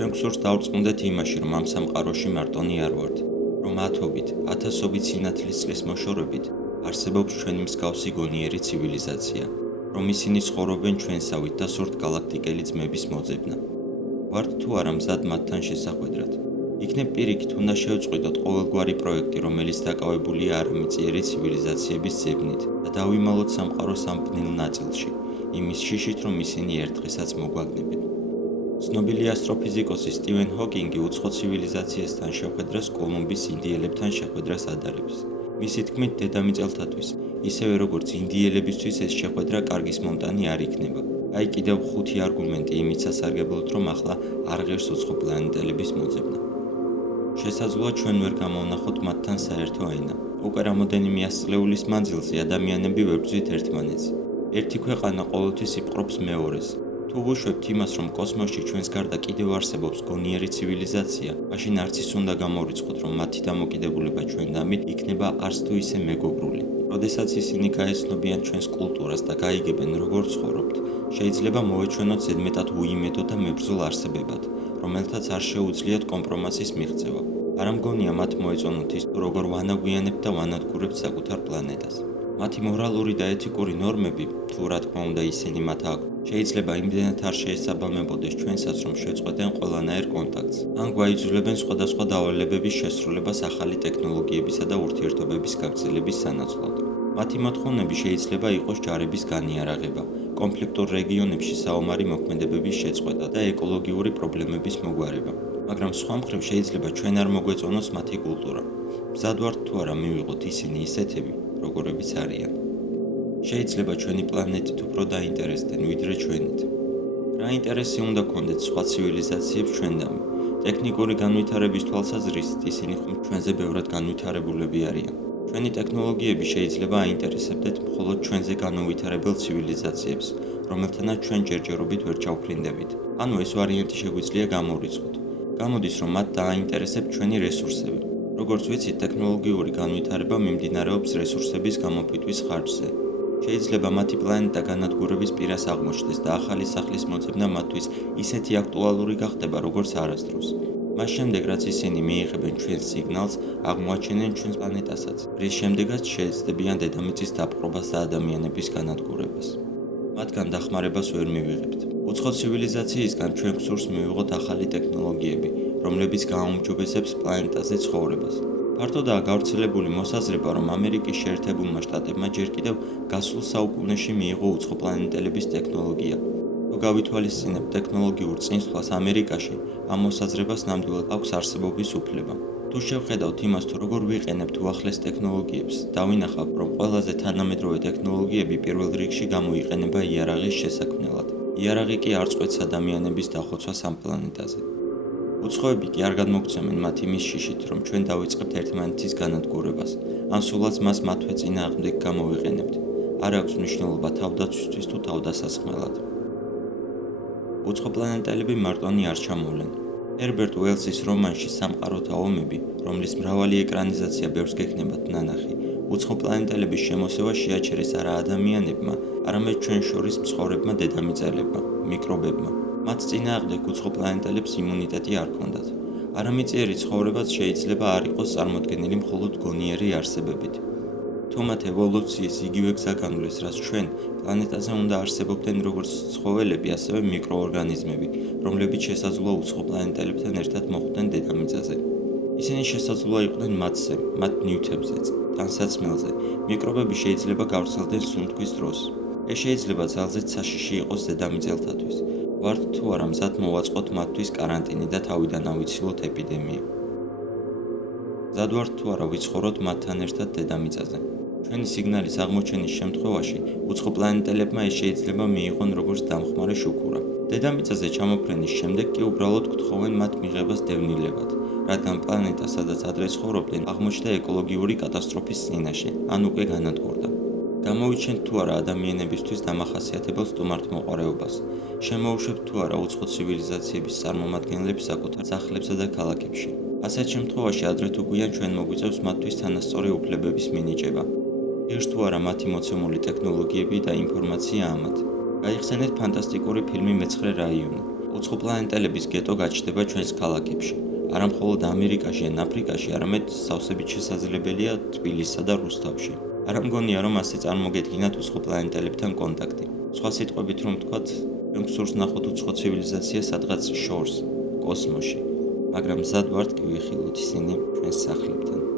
ჩვენ გსურს დავრწმუნდეთ იმაში, რომ ამ სამყაროში მარტონი არ ვართ, რომ ათობით, ათასობით სინათლის წლის მოშორებით არსებობს ჩვენი მსგავსი გონიერი ცივილიზაცია, რომ ისინი ცხოვრობენ ჩვენსავით და სურთ გალაქტიკელი ძმების მოძებნა. ვართ თუ არა მზად მათთან შესახვედრად. იქნებ პირიქით უნდა შევწყვიტოთ ყოველგვარი პროექტი, რომელიც დაკავებულია არამიწიერი ცივილიზაციების ძებნით და დავიმალოთ სამყაროს ამ ბნელ ნაწილში, იმის შიშით, რომ ისინი ერთ დღესაც მოგვაგდებენ. ცნობილი ასტროფიზიკოსი სტივენ ჰოკინგი უცხო ცივილიზაციასთან შეხვედრას კოლუმბის ინდიელებთან შეხვედრას ადარებს. მისი თქმით, დედამიწელთათვის, ისევე როგორც ინდიელებისთვის ეს შეხვედრა კარგის მომტანი არ იქნება. აი კიდევ 5 არგუმენტი იმით სასარგებლოდ, რომ ახლა არ ღირს უცხო პლანეტელების მოძებნა. შესაძლოა ჩვენ ვერ გამოვნახოთ მათთან საერთო ენა. უკვე რამოდენიმე ასწლეულის მანძილზე ადამიანები ვერ ბრძვით ერთმანეთს. ერთი ქვეყანა ყოველთვის იპყრობს მეორეს. თუ ვუშვებთ იმას, რომ კოსმოსში ჩვენს გარდა კიდევ არსებობს გონიერი ცივილიზაცია, მაშინ არც ის უნდა გამორიცხოთ, რომ მათი დამოკიდებულება ჩვენდამით იქნება არც თუ ისე მეგობრული. როდესაც ისინი გაეცნობიან ჩვენს კულტურას და გაიგებენ, როგორ ცხოვრობთ, შეიძლება მოვეჩვენოთ ზედმეტად უიმედო და მებრძოლ არსებებად, რომელთაც არ შეუძლიათ კომპრომისის მიღწევა. არ მგონია მათ მოეწონოთ ის, როგორ ვანაგვიანებთ და ვანადგურებთ საკუთარ პლანეტას. მათი მორალური და ეთიკური ნორმები, თუ რა თქმა უნდა ისინი მათ აქვს, შეიძლება იმდენად არ შეესაბამებოდეს ჩვენსაც, რომ შეწყვეტენ ყველანაირ კონტაქტს. ან გვაიძულებენ სხვადასხვა დავალებების შესრულებას ახალი ტექნოლოგიებისა და ურთიერთობების გაგრძელების სანაცვლოდ. მათი მოთხოვნები შეიძლება იყოს ჯარების განიარაღება, კონფლიქტურ რეგიონებში საომარი მოქმედებების შეწყვეტა და ეკოლოგიური პრობლემების მოგვარება. მაგრამ სხვა მხრივ შეიძლება ჩვენ არ მოგვეწონოს მათი კულტურა. მზად ვართ თუ არა მივიღოთ ისინი ისეთები, როგორებიც არიან. შეიძლება ჩვენი პლანეტით უფრო დაინტერესდნენ, ვიდრე ჩვენით. რა ინტერესი უნდა გქონდეთ სხვა ცივილიზაციებს ჩვენდამი? ტექნიკური განვითარების თვალსაზრისით ისინი ხომ ჩვენზე ბევრად განვითარებულები არიან. ჩვენი ტექნოლოგიები შეიძლება აინტერესებდეთ მხოლოდ ჩვენზე განუვითარებელ ცივილიზაციებს, რომელთანაც ჩვენ ჯერჯერობით ვერ ჩავფრინდებით. ანუ ეს ვარიანტი შეგვიძლია გამორიცხოთ. გამოდის, რომ მათ დააინტერესებთ ჩვენი რესურსები. როგორც ვიცით, ტექნოლოგიური განვითარება მიმდინარეობს რესურსების გამოფიტვის ხარჯზე. შეიძლება მათი პლანეტა განადგურების პირას აღმოჩნდეს და ახალი სახლის მოძებნა მათთვის ისეთი აქტუალური გახდება, როგორც არასდროს. მას შემდეგ, რაც ისინი მიიღებენ ჩვენს სიგნალს, აღმოაჩენენ ჩვენს პლანეტასაც, რის შემდეგაც შეეცდებიან დედამიწის დაპყრობას და ადამიანების განადგურებას. მათგან დახმარებას ვერ მივიღებთ. უცხო ცივილიზაციისგან ჩვენ გსურს მივიღოთ ახალი ტექნოლოგიები, რომლებიც გააუმჯობესებს პლანეტაზე ცხოვრებას. ფართოდაა გავრცელებული მოსაზრება, რომ ამერიკის შეერთებულმა შტატებმა ჯერ კიდევ გასულ საუკუნეში მიიღო უცხოპლანეტელების ტექნოლოგია. თუ გავითვალისწინებთ ტექნოლოგიურ წინსვლას ამერიკაში, ამ მოსაზრებას ნამდვილად აქვს არსებობის უფლება. თუ შევხედავთ იმას, თუ როგორ ვიყენებთ უახლეს ტექნოლოგიებს, დავინახავთ, რომ ყველაზე თანამედროვე ტექნოლოგიები პირველ რიგში გამოიყენება იარაღის შესაქმნელად. იარაღი კი არ წყვეტს ადამიანების დახოცვას ამ პლანეტაზე. უცხოები კი არ გადმოგცემენ მათ იმის შიშით, რომ ჩვენ დავიწყებთ ერთმანეთის განადგურებას, ან სულაც მას მათვე წინააღმდეგ გამოვიყენებთ. არ აქვს მნიშვნელობა თავდაცვისთვის თუ თავდასასხმელად. უცხოპლანეტელები მარტონი არ ჩამოვლენ. ჰერბერტ უელსის რომანში „სამყაროთა ომები“, რომლის მრავალი ეკრანიზაცია ბევრს გექნებათ ნანახი, უცხოპლანეტელების შემოსევა შეაჩერეს არა ადამიანებმა, არამედ ჩვენ შორის მცხოვრებმა დედამიწელებმა, მიკრობებმა. მათ წინააღმდეგ უცხოპლანეტელებს იმუნიტეტი არ ჰქონდათ. არამიწიერი ცხოვრებაც შეიძლება არ იყოს წარმოდგენილი მხოლოდ გონიერი არსებებით. თუ მათ ევოლუციის იგივე გზა განვლეს, რაც ჩვენ, პლანეტაზე უნდა არსებობდნენ როგორც ცხოველები, ასევე მიკროორგანიზმები, რომლებიც შესაძლოა უცხოპლანეტელებთან ერთად მოხვდნენ დედამიწაზე. ისინი შესაძლოა იყვნენ მათზე, მათ ნივთებზე, ტანსაცმელზე. მიკრობები შეიძლება გავრცელდნენ სუნთქვის დროს. ეს შეიძლება ძალზედ საშიში იყოს დედამიწელთათვის. ვართ თუ არა მზად მოვაწყოთ მათთვის კარანტინი და თავიდან ავიცილოთ ეპიდემია. მზად ვართ თუ არა ვიცხოვროთ მათთან ერთად დედამიწაზე. ჩვენი სიგნალის აღმოჩენის შემთხვევაში უცხოპლანეტელებმა ეს შეიძლება მიიღონ როგორც დამხმარე შუქურა. დედამიწაზე ჩამოფრენის შემდეგ კი უბრალოდ გთხოვენ მათ მიღებას დევნილებად, რადგან პლანეტა, სადაც ადრე ცხოვრობდნენ, აღმოჩნდა ეკოლოგიური კატასტროფის წინაშე, ან უკვე განადგურდა. გამოვიჩენთ თუ არა ადამიანებისთვის დამახასიათებელ სტუმართმოყვარეობას. შემოუშვებთ თუ არა უცხო ცივილიზაციების წარმომადგენლებს საკუთარ სახლებსა და ქალაქებში. ასეთ შემთხვევაში ადრე თუ გვიან ჩვენ მოგვიწევს მათთვის თანასწორი უფლებების მინიჭება. ღირს თუ არა მათი მოცემული ტექნოლოგიები და ინფორმაცია ამათ. გაიხსენეთ ფანტასტიკური ფილმი „მეცხრე რაიონი“. უცხოპლანეტელების გეტო გაჩნდება ჩვენს ქალაქებში. არა მხოლოდ ამერიკაში ან აფრიკაში, არამედ სავსებით შესაძლებელია თბილისსა და რუსთავში. არ მგონია, რომ ასე წარმოგედგინათ უცხოპლანეტელებთან კონტაქტი. სხვა სიტყვებით რომ ვთქვათ, ჩვენ გსურს ნახოთ უცხო ცივილიზაცია სადღაც შორს, კოსმოსში. მაგრამ მზად ვართ კი ვიხილოთ ისინი ჩვენს სახლებთან.